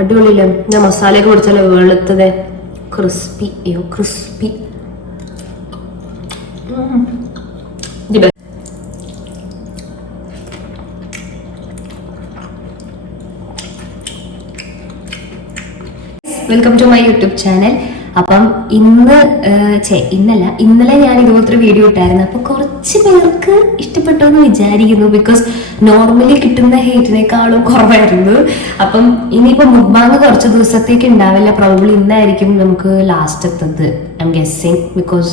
അടിപൊളിയില്ലേ? ഞാൻ മസാലയൊക്കെ പിടിച്ചാലോ വെളുത്തത് ക്രിസ്പി. അയ്യോ crispy. Welcome to my YouTube channel. അപ്പം ഇന്നലെ ഞാൻ ഇതുപോലത്തെ ഒരു വീഡിയോ ഇട്ടായിരുന്നു. അപ്പൊ കുറച്ച് പേർക്ക് ഇഷ്ടപ്പെട്ടു എന്ന് വിചാരിക്കുന്നു. ബിക്കോസ് നോർമലി കിട്ടുന്ന ഹേറ്റിനേക്കാളും കുറവായിരുന്നു. അപ്പം ഇനിയിപ്പോ മുക്ബാങ് കുറച്ച് ദിവസത്തേക്ക് ഉണ്ടാവില്ല. പ്രോബബ്ലി ഇന്നായിരിക്കും നമുക്ക് ലാസ്റ്റ് എത്തത്, ഐ എം ഗെസ്സിങ്. ബിക്കോസ്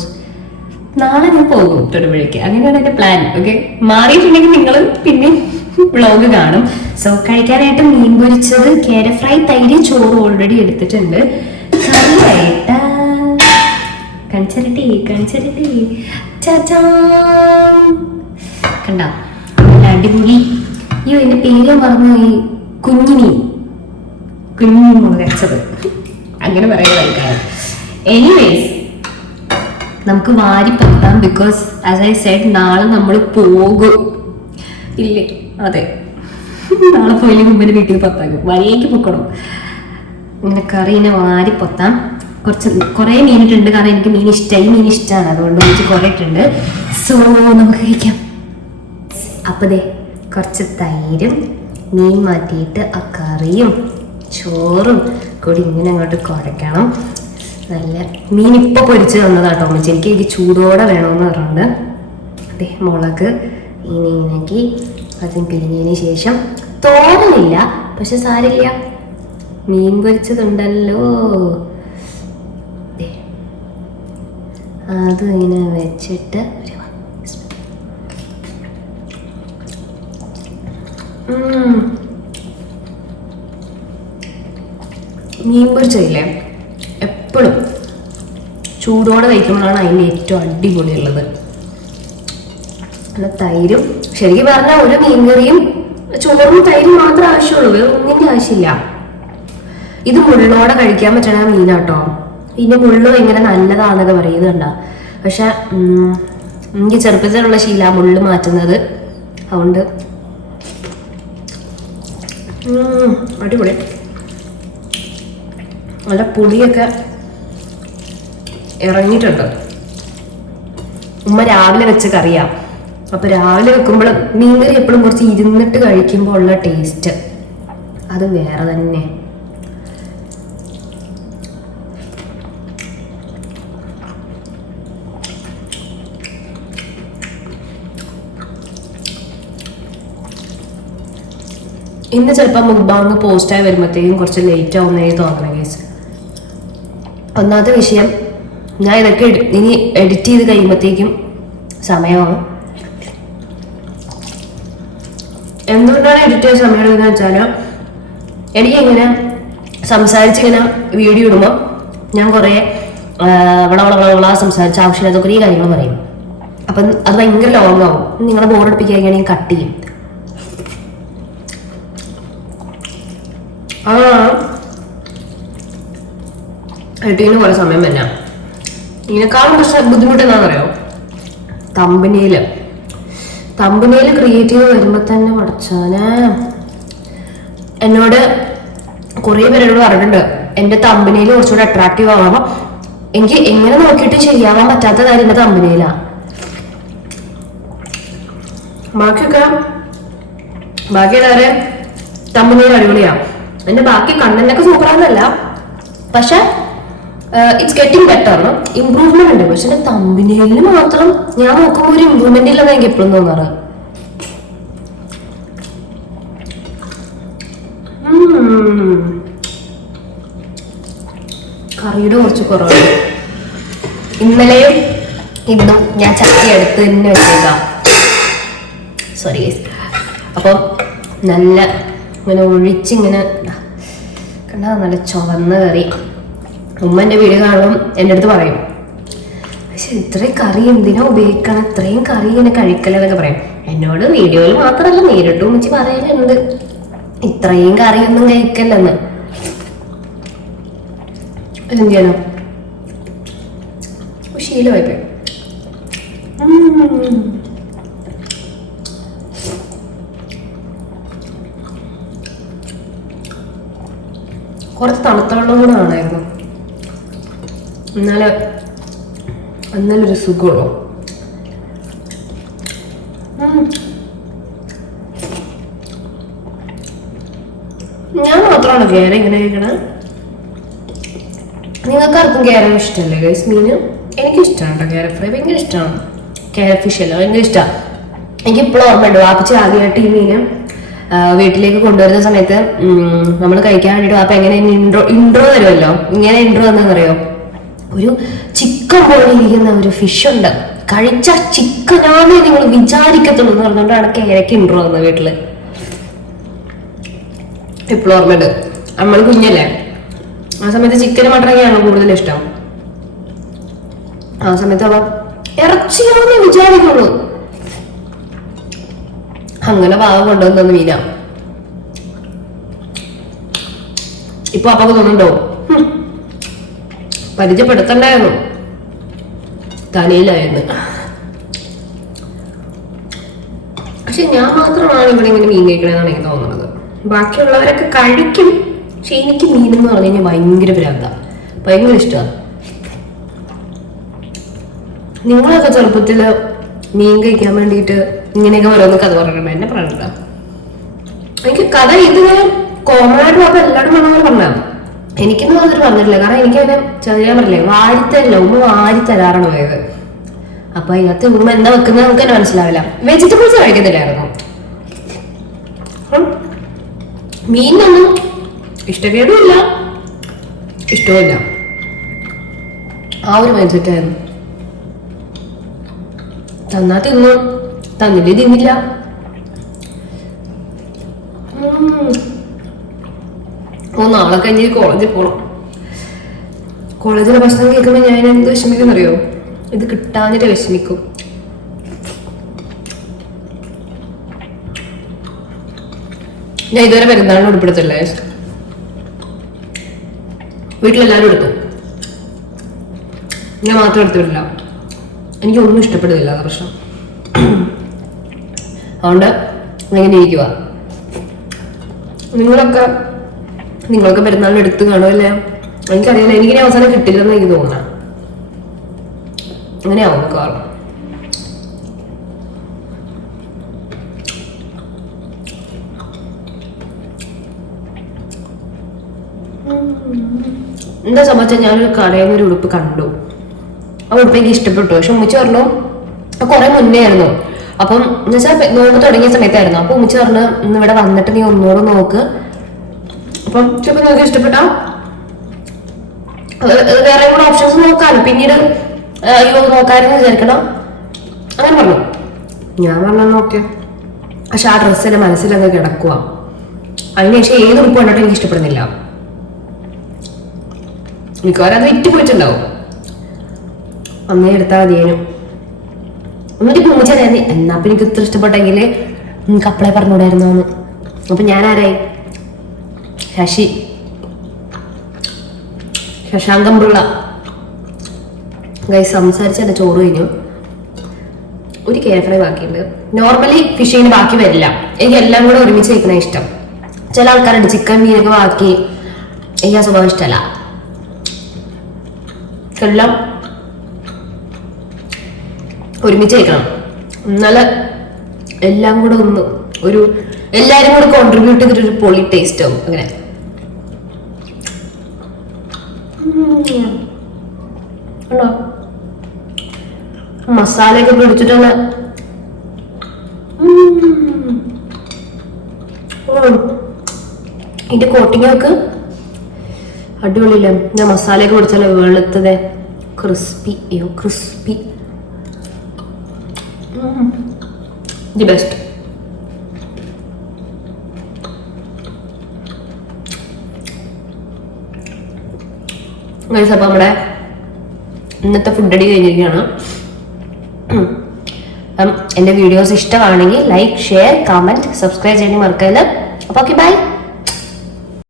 നാളെ ഞാൻ പോകും തൊടുപുഴയ്ക്ക്. അങ്ങനെയാണ് എന്റെ പ്ലാൻ. ഓക്കെ, മാറിയിട്ടുണ്ടെങ്കിൽ നിങ്ങൾ പിന്നെ വ്ളോഗ് കാണും. സോ കഴിക്കാനായിട്ട് മീൻ പൊരിച്ചത്, കേര ഫ്രൈ, തൈര്, ചോറ് ഓൾറെഡി എടുത്തിട്ടുണ്ട്. കണിച്ചരട്ടി കണ്ട അടിപൊളി. അയ്യോ എന്റെ പേര് മറന്നുപോയി. കുഞ്ഞിമീൻ മുളകച്ചത് അങ്ങനെ പറയുന്നത്. എനിവേസ് നമുക്ക് വാരിപ്പത്താം. ബിക്കോസ് ആസ് ഐ സെഡ് നാളെ നമ്മൾ പോകും. ഇല്ലേ? അതെ, നാളെ പോയില്ലേ മുമ്പിന് വീട്ടിൽ പത്താക്കും. വരേക്ക് പൊക്കണം. ഇങ്ങനെ കറീനെ വാരിപ്പൊത്താം. കുറേ മീനിട്ടുണ്ട്. കാരണം എനിക്ക് മീൻ ഇഷ്ടമാണ്. അതുകൊണ്ട് എനിക്ക് കുറേ ഇട്ടുണ്ട്. സോ നമുക്ക് കഴിക്കാം. അപ്പോൾ ദേ കുറച്ച് തൈരും മീൻ മാറ്റിയിട്ട് ആ കറിയും ചോറും കൂടി ഇങ്ങനെ അങ്ങോട്ട് കുഴക്കണം. നല്ല മീൻ ഇപ്പോൾ പൊരിച്ച് തന്നതാട്ടോ അമ്മച്ചി. എനിക്ക് ചൂടോടെ വേണമെന്ന് പറഞ്ഞുകൊണ്ട് അതെ മുളക് ഇങ്ങനെയാക്കി അതും പിരിഞ്ഞതിന് ശേഷം തോന്നണില്ല, പക്ഷെ സാരില്ല, മീൻ പൊരിച്ചതുണ്ടല്ലോ. അത് ഇങ്ങനെ വെച്ചിട്ട് മീൻ പൊരിച്ചതില്ലേ എപ്പോഴും ചൂടോടെ കഴിക്കുമ്പോഴാണ് അതിൻ്റെ ഏറ്റവും അടിപൊളിയുള്ളത്. പിന്നെ തൈരും, ശരിക്കും പറഞ്ഞാൽ ഒരു മീൻകറിയും ചോറും തൈരും മാത്രമേ ആവശ്യമുള്ളൂ, വേറെ ഒന്നിൻ്റെ ആവശ്യമില്ല. ഇത് മുള്ളോടെ കഴിക്കാൻ പറ്റണ മീനാട്ടോ. ഇതിൻ്റെ മുള്ള് ഭയങ്കര നല്ലതാണെന്നൊക്കെ പറയുന്നുണ്ട. പക്ഷെ എനിക്ക് ചെറുപ്പത്തിലുള്ള ശീല മുള്ള് മാറ്റുന്നത്. അതുകൊണ്ട് അടിപൊളി. നല്ല പുളിയൊക്കെ ഇറങ്ങിയിട്ടുണ്ട്. ഉമ്മ രാവിലെ വെച്ച കറിയാ. അപ്പൊ രാവിലെ വെക്കുമ്പോൾ മീൻകറി എപ്പോഴും കുറച്ച് ഇരുന്നിട്ട് കഴിക്കുമ്പോൾ ഉള്ള ടേസ്റ്റ് അത് വേറെ തന്നെ. ഇന്ന് ചിലപ്പോൾ മുക്ബാങ് പോസ്റ്റായി വരുമ്പോഴത്തേക്കും കുറച്ച് ലേറ്റ് ആവുന്നേ തോന്നണ കേസ്. ഒന്നാമത്തെ വിഷയം, ഞാൻ ഇതൊക്കെ ഇനി എഡിറ്റ് ചെയ്ത് കഴിയുമ്പോഴത്തേക്കും സമയമാവും. എന്തുകൊണ്ടാണ് എഡിറ്റ് ചെയ്ത സമയം എടുക്കുന്നത് വെച്ചാൽ, എനിക്കിങ്ങനെ സംസാരിച്ചിങ്ങനെ വീഡിയോ ഇടുമ്പോൾ ഞാൻ കുറേ വള സംസാരിച്ച ആവശ്യമില്ലാത്ത കുറേ കാര്യങ്ങൾ പറയും. അപ്പം അത് ഭയങ്കര ലോങ് ആവും. നിങ്ങളെ ബോറടിപ്പിക്കുകയാണെങ്കിൽ കട്ട് ചെയ്യും. എഡിറ്റിങ്ങിന് കുറേ സമയം തന്നെ. ഇതിനേക്കാളും പക്ഷെ ബുദ്ധിമുട്ട് എന്താണെന്ന് അറിയോ? തമ്പനയിൽ ക്രിയേറ്റ് ചെയ്ത് വരുമ്പോൾ തന്നെ പഠിച്ചാന് എന്നോട് കുറേ പേരോട് പറഞ്ഞിട്ടുണ്ട് എൻ്റെ തമ്പനയിൽ കുറച്ചുകൂടെ അട്രാക്റ്റീവ് ആവാം. എനിക്ക് എങ്ങനെ നോക്കിയിട്ട് ശരിയാവാൻ പറ്റാത്ത കാര്യം എൻ്റെ തമ്പനയിലാണ്. ബാക്കി എല്ലാവരും തമ്പനയിൽ അടിപൊളിയാണ്. എൻ്റെ ബാക്കി കണ്ടന്റൊക്കെ സൂപ്പറാന്നല്ല, പക്ഷെ ഇറ്റ്സ് ഗെറ്റിംഗ് ബെറ്റർ, ഇമ്പ്രൂവ്മെന്റ് ഉണ്ട്. പക്ഷെ എൻ്റെ തമ്പനയില് മാത്രം ഞാൻ നോക്കുമ്പോൾ ഒരു ഇമ്പ്രൂവ്മെന്റ് ഇല്ലെന്ന് എനിക്ക് എപ്പോഴും തോന്നാറ്. കറിയുടെ കുറച്ച് കുറവാണ്. ഇന്നലെയും ഇന്നും ഞാൻ ചട്ടി എടുത്ത് തന്നെ വെച്ചേക്കാം. Sorry guys. അപ്പം നല്ല ഇങ്ങനെ ഒഴിച്ചിങ്ങനെ കണ്ടാ നല്ല ചുവന്ന കറി. ഉമ്മ എൻ്റെ വീട് കാണും എൻ്റെ അടുത്ത് പറയും, പക്ഷെ ഇത്രയും കറി എന്തിനാ ഉപയോഗിക്കണം, ഇത്രയും കറി ഇങ്ങനെ കഴിക്കലെന്നൊക്കെ പറയും. എന്നോട് വീഡിയോയിൽ മാത്രമല്ല നേരിട്ടും വെച്ച് പറയലുണ്ട്, ഇത്രയും കറിയൊന്നും കഴിക്കല്ലെന്ന്. എന്ത് ചെയ്യണം, ശീലമായിപ്പോയി. കുറച്ച് തണുത്ത വെള്ളം കൂടെ ആണായിരുന്നു, എന്നാലൊരു സുഖമുള്ളൂ. ഞാൻ മാത്രമാണ് കേര ഇങ്ങനെ കഴിക്കണേ. നിങ്ങൾക്ക് ആർക്കും കേര ഇഷ്ടമല്ലേ ഗൈസ്? മീന് എനിക്കിഷ്ടമാണ് കേട്ടോ, കേര ഫ്രൈ ഭയങ്കര ഇഷ്ടമാണ്. കേര ഫിഷ് അല്ല ഭയങ്കര ഇഷ്ടമാണ്. എനിക്ക് ഇപ്പോഴും ഓർമ്മയുണ്ട്, വാപ്പിച്ച് ആദ്യമായിട്ട് ഈ മീന് വീട്ടിലേക്ക് കൊണ്ടുവരുന്ന സമയത്ത് നമ്മൾ കഴിക്കാൻ വേണ്ടിയിട്ട് വാപ്പ എങ്ങനെ ഇൻട്രോ തരുമല്ലോ, ഇങ്ങനെ ഇൻട്രോ എന്താണെന്നറിയോ, ഒരു ചിക്കൻ പോലെ ഇരിക്കുന്ന ഒരു ഫിഷ് ഉണ്ട്, കഴിച്ച ചിക്കനാണെന്ന് നിങ്ങൾ വിചാരിക്കത്തുള്ളൂ എന്ന് പറഞ്ഞുകൊണ്ടാണ് കേരക്ക് ഇൻട്രോ വന്നത് വീട്ടില്. ഇപ്പോഴും ഓർമ്മയുണ്ട്, നമ്മൾ കുഞ്ഞല്ലേ ആ സമയത്ത് ചിക്കനും മട്ടനൊക്കെയാണ് കൂടുതൽ ഇഷ്ടം. ആ സമയത്ത് അവ ഇറച്ചിയാണെന്ന് വിചാരിക്കുള്ളൂ, അങ്ങനെ പാവം കൊണ്ടുവന്നു മീന. ഇപ്പൊ അപ്പൊക്കെ തോന്നുന്നുണ്ടോ പരിചയപ്പെടുത്തണ്ടായിരുന്നു, തലയിലായിരുന്നു. പക്ഷെ ഞാൻ മാത്രമാണ് ഇവിടെ ഇങ്ങനെ മീൻ കഴിക്കണമെന്നാണ് എനിക്ക് തോന്നുന്നത്. ബാക്കിയുള്ളവരൊക്കെ കഴിക്കും, പക്ഷെ എനിക്ക് മീനെന്ന് പറഞ്ഞു കഴിഞ്ഞാൽ ഭയങ്കര ഭ്രാന്താണ്, ഭയങ്കര ഇഷ്ടമാണ്. നിങ്ങളൊക്കെ ചെറുപ്പത്തില് മീൻ കഴിക്കാൻ വേണ്ടിയിട്ട് ഇങ്ങനെയൊക്കെ ഓരോന്ന് കഥ പറയണം, എന്നെ പറയണ്ട. എനിക്ക് കഥ ഇതിങ്ങനെ കോമണായിട്ട് അപ്പൊ എല്ലാവരും പറഞ്ഞാൽ എനിക്കൊന്നും അതൊരു പറഞ്ഞിട്ടില്ല. കാരണം എനിക്കതിനെ ചെറിയ പറഞ്ഞില്ലേ, വാരിത്തരല്ല, ഉമ്മ വാരിത്തരാറാണ് പോയത്. അപ്പൊ അതിനകത്ത് ഉമ്മ എന്താ വെക്കുന്നത് നമുക്ക് തന്നെ മനസ്സിലാവില്ല. വെജിറ്റബിൾസ് കഴിക്കത്തില്ലായിരുന്നു. മീനൊന്നും ഇഷ്ടക്കേടുമില്ല, ഇഷ്ടവുമില്ല, ആ ഒരു മൈൻഡ് സെറ്റ് ആയിരുന്നു. തന്നാ തിന്നു, തന്നില്ലേ തിന്നില്ല. നാളെ കഴിഞ്ഞ് കോളേജിൽ പോണം. കോളേജിലെ ഭക്ഷണം കേൾക്കുമ്പോൾ ഞാൻ എന്ത് വിഷമിക്കുന്നറിയോ, ഇത് കിട്ടാഞ്ഞിട്ട് വിഷമിക്കും. ഞാൻ ഇതുവരെ പെരുന്നാളിന് ഉടുപ്പെടുത്തില്ലേ, വീട്ടിലെല്ലാരും എടുത്തു, ഞാൻ മാത്രം എടുത്തിട്ടില്ല. എനിക്കൊന്നും ഇഷ്ടപ്പെടുന്നില്ല, അത് പ്രശ്നം. അതുകൊണ്ട് ഇങ്ങനെ ഇരിക്കുക. നിങ്ങളൊക്കെ പെരുന്നാളിന് എടുത്ത് കാണുമല്ലേ, എനിക്കറിയില്ല. എനിക്കിനി അവസാനം കിട്ടില്ലെന്ന് എനിക്ക് തോന്നുന്നു. അങ്ങനെയാവും മിക്കവാറും. എന്താ സംബന്ധിച്ചാൽ ഞാനൊരു കടയിൽ നിന്ന് ഒരു ഉടുപ്പ് കണ്ടു, ആ ഉടുപ്പ് എനിക്ക് ഇഷ്ടപ്പെട്ടു. പക്ഷെ ഉമ്മച്ചി പറഞ്ഞു കുറെ മുന്നേ ആയിരുന്നു, അപ്പം എന്ന് വെച്ചാൽ നോമ്പ് തുടങ്ങിയ സമയത്തായിരുന്നു. അപ്പൊ ഉമ്മച്ചി പറഞ്ഞു ഇന്ന് ഇവിടെ വന്നിട്ട് നീ ഒന്നുകൂടെ നോക്ക്, അപ്പം ചിലപ്പോൾ നോക്കി ഇഷ്ടപ്പെട്ടാ വേറെ കൂടെ ഓപ്ഷൻസ് നോക്കാമല്ലോ, പിന്നീട് അയ്യോ നോക്കാരെന്ന് വിചാരിക്കണം, അങ്ങനെ പറഞ്ഞു. ഞാൻ പറഞ്ഞു നോക്കിയ, പക്ഷെ ആ ഡ്രസ്സ് എന്റെ മനസ്സിലങ്ങ് കിടക്കുക. അതിനുശേഷം ഏത് ഉടുപ്പ് കണ്ടിട്ടും എനിക്ക് ഇഷ്ടപ്പെടുന്നില്ല. മിക്കവാറും അത് വിറ്റ് പോയിട്ടുണ്ടാവും, അന്നേ എടുത്താൽ മതിയേനും. എന്നിട്ട് പൂച്ചതായിരുന്നു, എന്നാ പിന്നെ എനിക്ക് ഇത്ര ഇഷ്ടപ്പെട്ടെങ്കിൽ നിങ്ങൾക്ക് അപ്പളേ പറഞ്ഞുകൂടായിരുന്നു എന്ന്. അപ്പൊ ഞാൻ ആരായി? ശശാങ്കം പിള്ള. ഗൈസ് സംസാരിച്ച് എന്റെ ചോറ് കഴിഞ്ഞു. ഒരു കേര ഫ്രൈ ബാക്കിയുണ്ട്. നോർമലി ഫിഷിന് ബാക്കി വരില്ല, എനിക്ക് എല്ലാം കൂടെ ഒരുമിച്ച് കഴിക്കണ ഇഷ്ടം. ചില ആൾക്കാരുണ്ട് ചിക്കൻ മീനൊക്കെ ബാക്കി, എനിക്ക് ആ സ്വഭാവം ഇഷ്ടമല്ല. എല്ലാം ഒരുമിച്ച് കഴിക്കണം, എന്നാല് എല്ലാം കൂടെ ഒന്ന് ഒരു എല്ലാരും കൂടെ കോൺട്രിബ്യൂട്ട് ചെയ്തിട്ടൊരു പൊളി ടേസ്റ്റ് ആവും. അങ്ങനെ ഉണ്ടോ മസാലയൊക്കെ പിടിച്ചിട്ടാണ്. ഇതിന്റെ കോട്ടിങ് ഒക്കെ അടിപൊളിയില്ല. ഞാൻ മസാലയൊക്കെ പിടിച്ചാലോ വെളുത്തത് ക്രിസ്പി. അയ്യോ ക്രിസ്പി, ദി ബെസ്റ്റ്. അപ്പൊ നമ്മുടെ ഇന്നത്തെ ഫുഡ് അടി കഴിഞ്ഞിരിക്കുകയാണ്. എന്റെ വീഡിയോസ് ഇഷ്ടമാണെങ്കിൽ ലൈക്ക്, ഷെയർ, കമന്റ്, സബ്സ്ക്രൈബ് ചെയ്യാൻ മറക്കരുത്. അപ്പൊ ഓക്കെ, ബൈ.